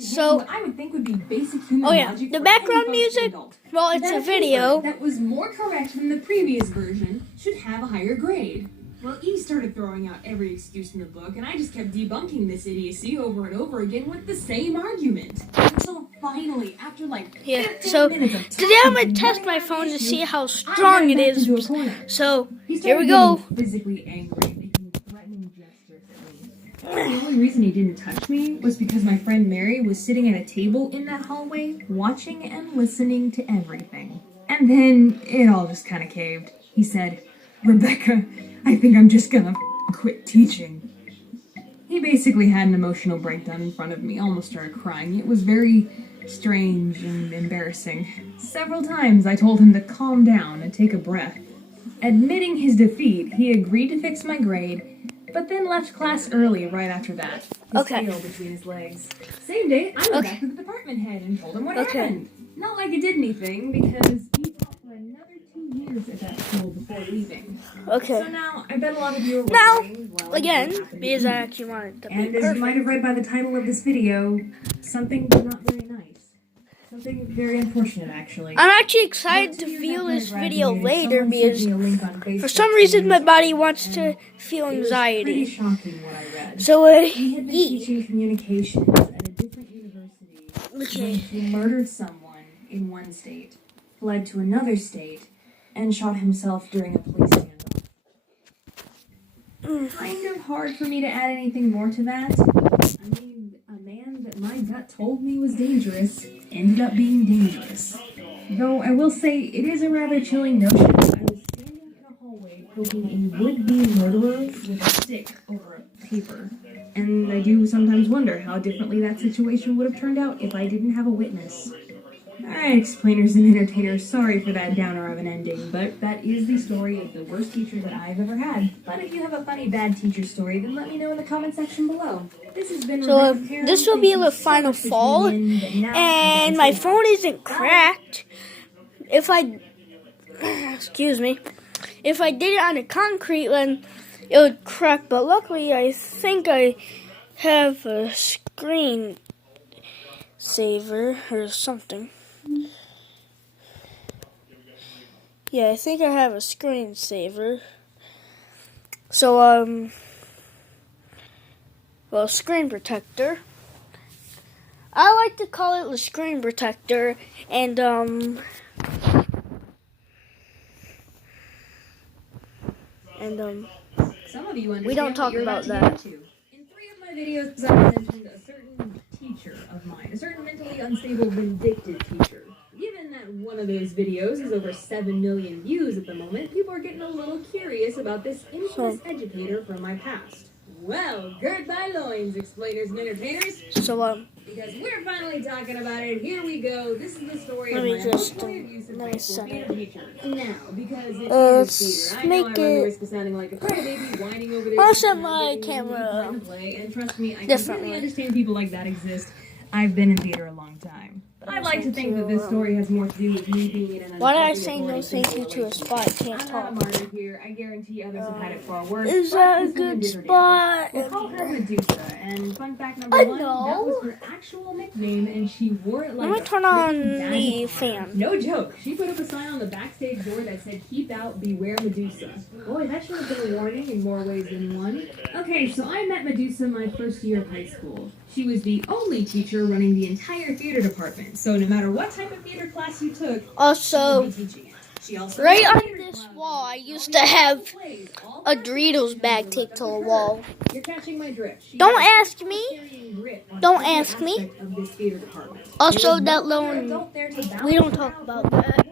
So, what I would think would be basic human oh yeah, logic the for background any music, adult. well, it's That a paper video. that was more correct than the previous version should have a higher grade. Well, E started throwing out every excuse in the book, and I just kept debunking this idiocy over and over again with the same argument. Until finally, after like 15 So minutes of today I'm talking gonna test and my running phone out to of see issues, how I strong got it backed is. into a corner. So He here we started go. getting physically angry, making threatening gestures at me. The only reason he didn't touch me was because my friend Mary was sitting at a table in that hallway, watching and listening to everything. And then it all just kind of caved. He said, "Rebecca, I think I'm just gonna quit teaching." He basically had an emotional breakdown in front of me, almost started crying. It was very strange and embarrassing. Several times I told him to calm down and take a breath. Admitting his defeat, he agreed to fix my grade, but then left class early right after that. His tail between his legs. Same day, I went back to the department head and told him what happened. Not like it did anything, because he taught for another 2 years at that school before leaving. So now, I bet a lot of you are wondering, well, Again, what happened to because E? I actually wanted to be And as you might have read by the title of this video, something not very nice. Something very unfortunate, actually. I'm actually excited to feel this video later because for some reason my body wants to feel anxiety. It was pretty shocking what I read. So He had been teaching communications at a different university when he murdered someone in one state, fled to another state, and shot himself during a police standoff. Kind of hard for me to add anything more to that. I mean, a man that my gut told me was dangerous ended up being dangerous. Though I will say, it is a rather chilling notion. I was standing in a hallway poking a would-be murderer with a stick over a paper. And I do sometimes wonder how differently that situation would have turned out if I didn't have a witness. Alright, explainers and entertainers, sorry for that downer of an ending, but that is the story of the worst teacher that I've ever had. But if you have a funny bad teacher story, then let me know in the comment section below. This has been this will be the final fall, and my phone isn't cracked. If I, excuse me, if I did it on a concrete, then it would crack, but luckily I think I have a screen saver or something. Yeah, I think I have a screensaver. So, well, screen protector. I like to call it the screen protector, and, some of you we don't talk about that. In 3 of my videos, I mentioned a certain teacher of mine, a certain mentally unstable, vindictive teacher. Given that one of those videos has over 7 million views at the moment, people are getting a little curious about this infamous educator from my past. Well, gird my loins, explainers and entertainers. So, because we're finally talking about it. Here we go. This is the story of let my me just, abusive theater teacher. Now, because it let's is theater, I make know I run the it. risk of sounding like a crybaby, whining over there. I'll set my camera And trust me, I differently. completely understand people like that exist. I've been in theater a long time. But I like to think that this story has more to do with me being in an Why did I say no thank you to a spot I can't I'm not a talk? martyr here. I guarantee others have had it far worse. Is but that a this woman good did her spot? damnedest. We'll call her Medusa, and fun fact number I one, that know. was her actual nickname, and she wore it like Let me a turn freaking on badge the of honor. fan. No joke. She put up a sign on the backstage door that said, "Keep out, beware Medusa." Boy, that should have been a warning in more ways than one. Okay, so I met Medusa my first year of high school. She was the only teacher running the entire theater department, so no matter what type of theater class you took, Also, she would be teaching it. She also right on this wall, I used to have a Doritos bag taped to the wall. You're catching my drift. Don't ask me. Don't ask me. Also, that loan, we don't talk about that.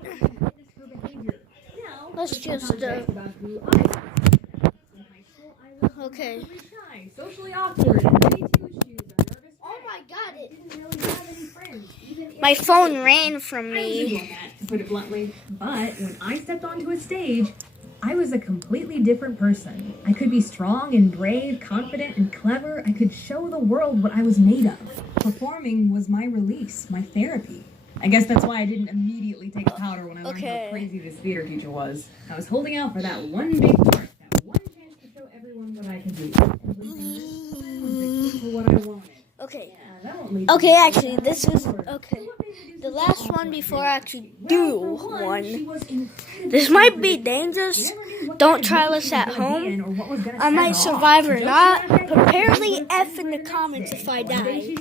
Let's just, okay. Socially awkward. Oh my god, my phone ran from me. To put it bluntly. But when I stepped onto a stage, I was a completely different person. I could be strong and brave, confident and clever. I could show the world what I was made of. Performing was my release, my therapy. I guess that's why I didn't immediately take a powder when I learned how crazy this theater teacher was. I was holding out for that one big part, that one chance to show everyone what I could do. And believing this plan was the key to what I wanted. Okay. That won't lead Okay, actually, this is okay. The last one before I actually do one. This might be dangerous. Don't try this at home. I might survive or not. Prepare the F in the comments if I die.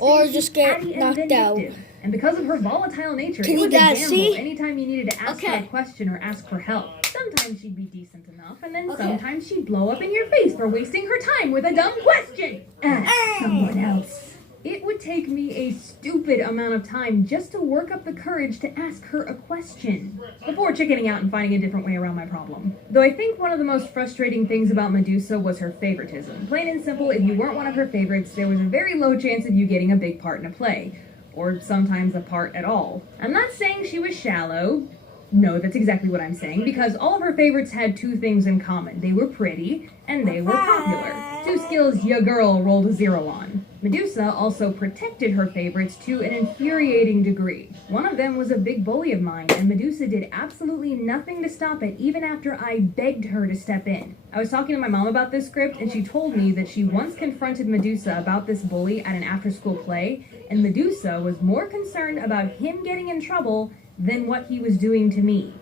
Or just get knocked out. And because of her volatile nature, Can it you was a guys gamble see? anytime you needed to ask her Okay. a question or ask for help. Sometimes she'd be decent enough, and then Okay. sometimes she'd blow up in your face for wasting her time with a dumb question. Ask someone else. It would take me a stupid amount of time just to work up the courage to ask her a question before chickening out and finding a different way around my problem. Though I think one of the most frustrating things about Medusa was her favoritism. Plain and simple, if you weren't one of her favorites, there was a very low chance of you getting a big part in a play. Or sometimes a part at all. I'm not saying she was shallow. No, that's exactly what I'm saying, because all of her favorites had two things in common. They were pretty, and they were popular. Two skills your girl rolled a 0 on. Medusa also protected her favorites to an infuriating degree. One of them was a big bully of mine, and Medusa did absolutely nothing to stop it, even after I begged her to step in. I was talking to my mom about this script, and she told me that she once confronted Medusa about this bully at an after-school play, and Medusa was more concerned about him getting in trouble than what he was doing to me.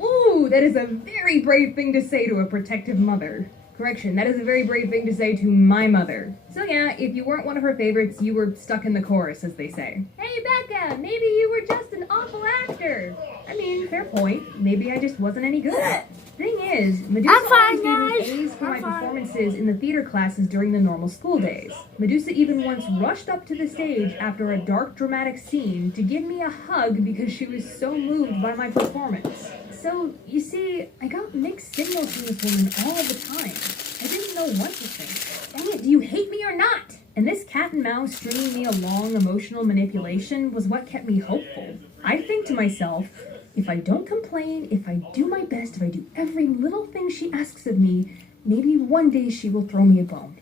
Ooh, that is a very brave thing to say to a protective mother. Correction, that is a very brave thing to say to my mother. So yeah, if you weren't one of her favorites, you were stuck in the chorus, as they say. Hey Becca, maybe you were just an awful actor. I mean, fair point. Maybe I just wasn't any good. Thing is, Medusa I'm fine, always gave me guys. A's for my I'm fine. performances in the theater classes during the normal school days. Medusa even once rushed up to the stage after a dark dramatic scene to give me a hug because she was so moved by my performance. So, you see, I got mixed signals from this woman all the time. I didn't know what to think. Dang it, do you hate me or not? And this cat and mouse stringing me along emotional manipulation was what kept me hopeful. I think to myself, if I don't complain, if I do my best, if I do every little thing she asks of me, maybe one day she will throw me a bone.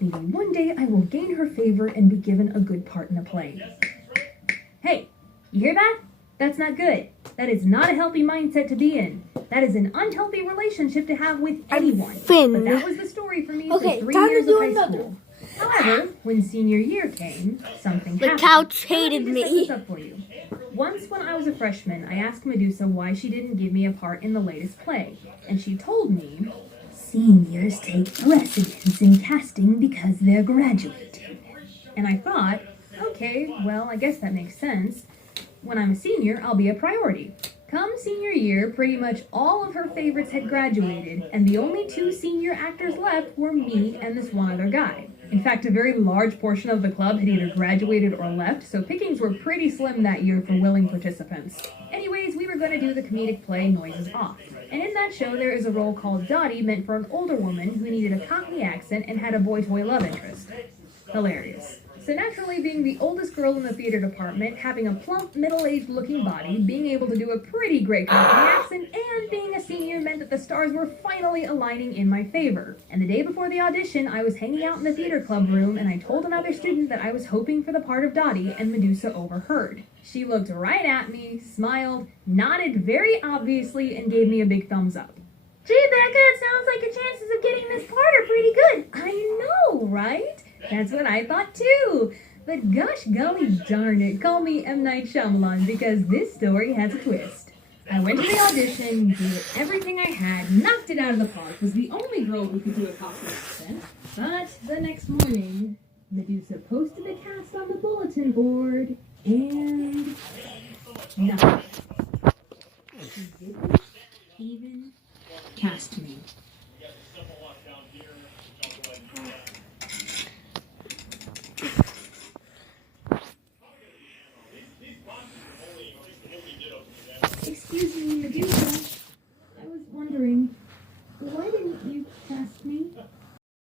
Maybe one day I will gain her favor and be given a good part in a play. Hey, you hear that? That's not good. That is not a healthy mindset to be in. That is an unhealthy relationship to have with anyone. Finn. But that was the story for me Okay, for 3 time to years do of high another. school. However, when senior year came, something The happened. couch Now, let hated just set me. this up for you. Once when I was a freshman, I asked Medusa why she didn't give me a part in the latest play, and she told me, seniors take precedence in casting because they're graduating. And I thought, okay, well, I guess that makes sense. When I'm a senior, I'll be a priority. Come senior year, pretty much all of her favorites had graduated, and the only 2 senior actors left were me and this one other guy. In fact, a very large portion of the club had either graduated or left, so pickings were pretty slim that year for willing participants. Anyways, we were going to do the comedic play Noises Off. And in that show, there is a role called Dottie meant for an older woman who needed a Cockney accent and had a boy-toy love interest. Hilarious. So naturally, being the oldest girl in the theater department, having a plump, middle-aged looking body, being able to do a pretty great Cockney accent, and being a senior meant that the stars were finally aligning in my favor. And the day before the audition, I was hanging out in the theater club room, and I told another student that I was hoping for the part of Dottie, and Medusa overheard. She looked right at me, smiled, nodded very obviously, and gave me a big thumbs up. Gee, Becca, it sounds like your chances of getting this part are pretty good. I know, right? That's what I thought too. But gosh golly darn it, call me M. Night Shyamalan because this story has a twist. I went to the audition, gave it everything I had, knocked it out of the park, was the only girl who could do a Cockney accent. But the next morning, Medusa posted the cast on the bulletin board, and nothing. She didn't even cast me.